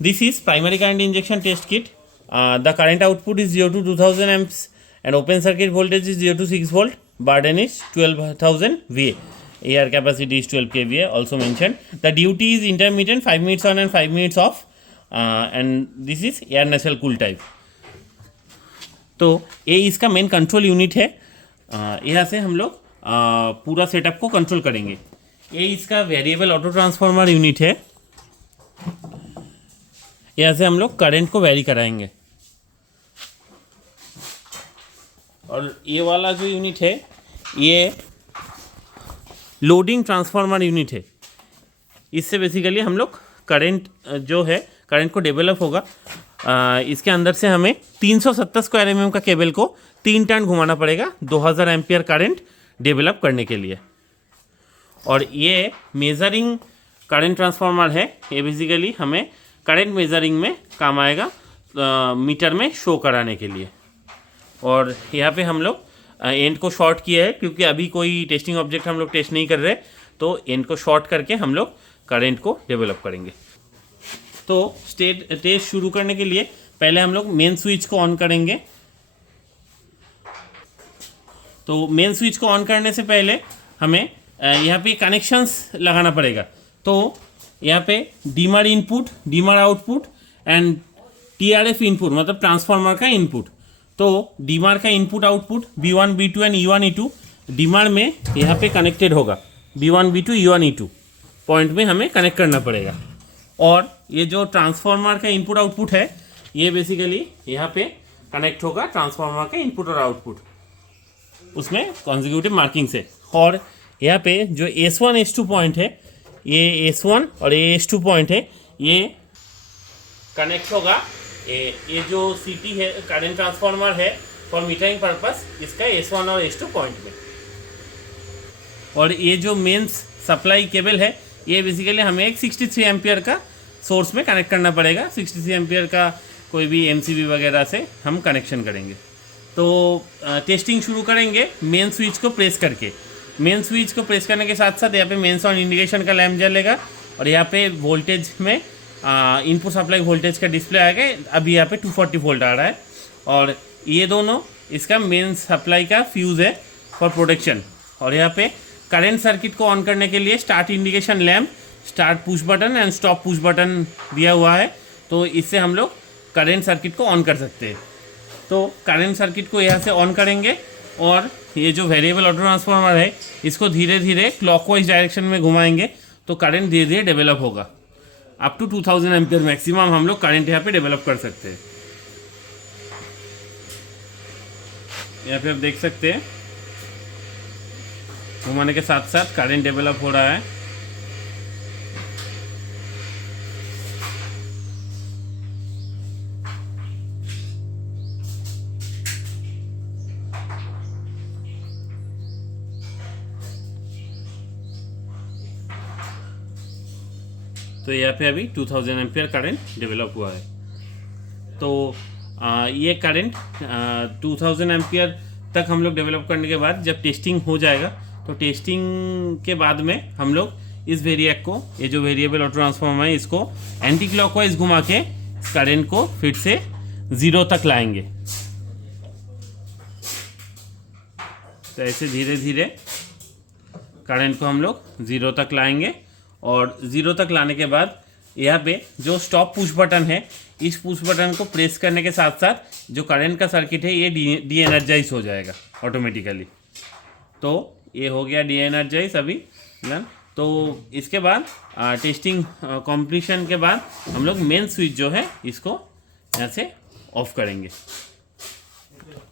This is primary current injection test kit. The current output is 0 to 2000 amps and open circuit voltage is 0 to 6 volt. Burden is 12,000 VA. Air capacity is 12 kVA also mentioned. The duty is intermittent, 5 minutes on and 5 minutes off. And this is air nacelle cool type. तो ये इसका main control unit है. यहाँ से हम लोग पूरा setup को कंट्रोल करेंगे. ये इसका वेरिएबल ऑटो ट्रांसफार्मर यूनिट है. यहाँ से हम लोग करंट को वेरी कराएंगे. और ये वाला जो यूनिट है ये लोडिंग ट्रांसफार्मर यूनिट है. इससे बेसिकली हम लोग करंट जो है करंट को डेवलप होगा. इसके अंदर से हमें 370 स्क्वायर mm का केबल को 3 टर्न घुमाना पड़ेगा 2000 एम्पियर करंट डेवलप करने के लिए. और ये मेजरिंग करंट ट्रांसफार्मर है. ये बेसिकली हमें करंट मेजरिंग में काम आएगा मीटर में शो कराने के लिए. और यहाँ पे हम लोग एंड को शॉर्ट किया है क्योंकि अभी कोई टेस्टिंग ऑब्जेक्ट हम लोग टेस्ट नहीं कर रहे. तो एंड को शॉर्ट करके हम लोग करंट को डेवलप करेंगे. तो टेस्ट शुरू करने के लिए पहले हम लोग मेन स्विच को ऑन करेंगे. तो मेन स्विच को ऑन करने से पहले हमें यहाँ पे कनेक्शंस लगाना पड़ेगा. तो यहाँ पे dimmer input, dimmer output and TRF input मतलब ट्रांसफार्मर का इनपुट. तो डीमर का input output B1 B2 and E1 E2 डीमर में यहाँ पे कनेक्टेड होगा. B1 B2 E1 E2 point में हमें कनेक्ट करना पड़ेगा. और ये जो ट्रांसफार्मर का इनपुट आउटपुट है ये बेसिकली यहाँ पे कनेक्ट होगा ट्रांसफार्मर का इनपुट और आउटपुट उसमें कॉन्जिक्यूटिव मार्किंग से. और यहाँ पे जो S1 S2 पॉइंट है ये S1 और ये S2 पॉइंट है ये कनेक्ट होगा. ये जो CT है करंट ट्रांसफार्मर है फॉर मीटरिंग पर्पस इसका S1 और S2 पॉइंट में. और ये जो मेंस सप्लाई केबल है ये बेसिकली हमें एक 63 एम्पियर का सोर्स में कनेक्ट करना पड़ेगा. 63 एम्पियर का कोई भी MCB वगैरह से हम कनेक्शन करेंगे. तो टेस्टिंग शुरू करेंगे मेन स्विच को प्रेस करके. मेन स्विच को प्रेस करने के साथ साथ यहाँ पे मेंस ऑन इंडिकेशन का लैम्प जलेगा और यहाँ पे वोल्टेज में इनपुट सप्लाई वोल्टेज का डिस्प्ले आएगा. अभी यहाँ पे 240 वोल्ट आ रहा है. और ये दोनों इसका मेन सप्लाई का फ्यूज़ है फॉर प्रोटेक्शन. और यहाँ पे करंट सर्किट को ऑन करने के लिए start indication lamp, start push button and stop push button दिया हुआ है. तो इससे हम लोग करंट सर्किट को ऑन कर सकते हैं. तो करंट सर्किट को यहाँ से ऑन करेंगे और ये जो वेरिएबल ऑटो ट्रांसफार्मर है इसको धीरे धीरे क्लॉकवाइज डायरेक्शन में घुमाएंगे तो करंट धीरे धीरे डेवलप होगा. अप टू 2000 एम्पियर मैक्सिमम हम लोग करंट यहाँ पे डेवलप कर सकते हैं. यहाँ पे आप देख सकते हैं घुमाने के साथ साथ करंट डेवलप हो रहा है. तो यहाँ पे अभी 2000 एम्पियर करंट डेवलप हुआ है. तो ये करंट 2000 एम्पियर तक हम लोग डेवलप करने के बाद जब टेस्टिंग हो जाएगा तो टेस्टिंग के बाद में हम लोग इस वेरिएक को ये जो वेरिएबल ऑटो ट्रांसफार्मर है इसको एंटी क्लॉकवाइज घुमा के करंट को फिर से 0 तक लाएंगे. तो ऐसे धीरे धीरे करंट को हम लोग 0 तक लाएंगे. और 0 तक लाने के बाद यहाँ पे जो स्टॉप पुश बटन है इस पुश बटन को प्रेस करने के साथ साथ जो करंट का सर्किट है ये डी एनर्जाइज हो जाएगा ऑटोमेटिकली. तो ये हो गया डी एनर्जाइज अभी. तो इसके बाद टेस्टिंग कंप्लीशन के बाद हम लोग मेन स्विच जो है इसको यहाँ से ऑफ करेंगे.